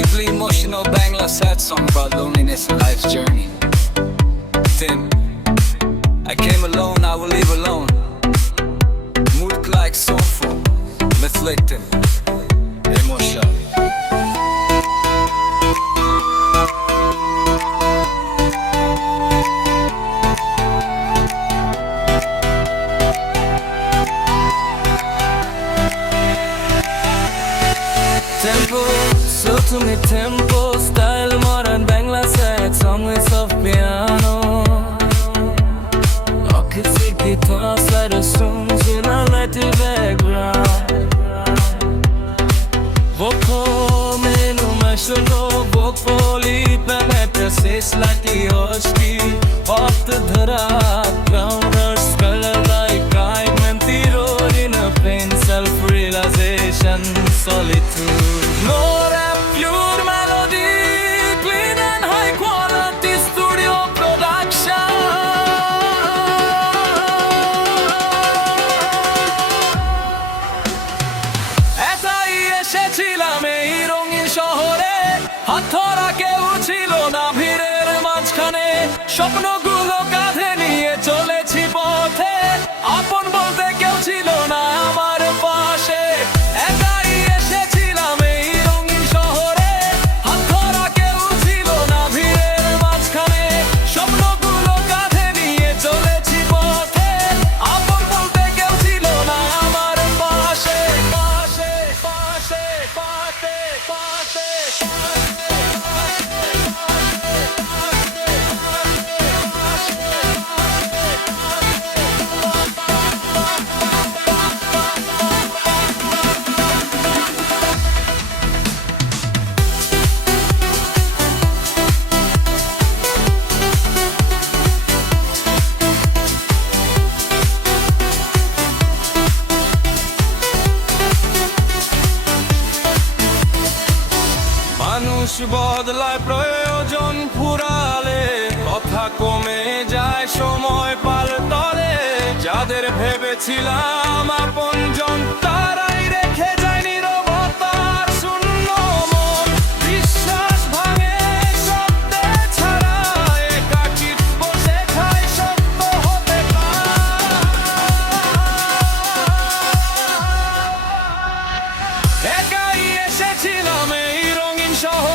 deeply emotional Bangla sad song about loneliness and life's journey. Then I came alone, I will leave alone. Mood like soulful, reflecting emotion. Tempo, so to me tempo style modern Bangla sad song with soft piano. Okay, take guitar, slide the songs in a lighty background. Vocal menu mashalo, vocally peneta says like the husky. Off the dhara, grounders color like diamond road in a plain self-realization, solitude. No rap, pure melody, clean and high quality studio production. এটাই এসেছিলাম এই রঙিন শহরে, হাত ধরা কেউ ছিল না ভিড়ের মাঝখানে। স্বপ্নগুলো কাঁধে নিয়ে চলেছি পথে, আপন বলতে কেউ ছিল না আমার পাশে। একাই এসেছিলাম এই রঙিন শহরে, হাত ধরা কেউ ছিল না ভিড়ের মাঝখানে। স্বপ্নগুলো কাঁধে নিয়ে চলেছি পথে, আপন বলতে কেউ ছিল না আমার পাশে। পাশে পাশে পাশে পাশে মানুষ বদলায় প্রয়োজন ফুরালে, কথা কমে যায় সময় পাল্টালে। যাদের ভেবেছিলাম আপনজন তারাই রেখে যায় নীরবতার শূন্য মন। বিশ্বাস ভাঙে শব্দে ছাড়া, একাকী বসে খায় সত্য হতে পারে। একাই এসেছিলাম এই রঙিন শহরে,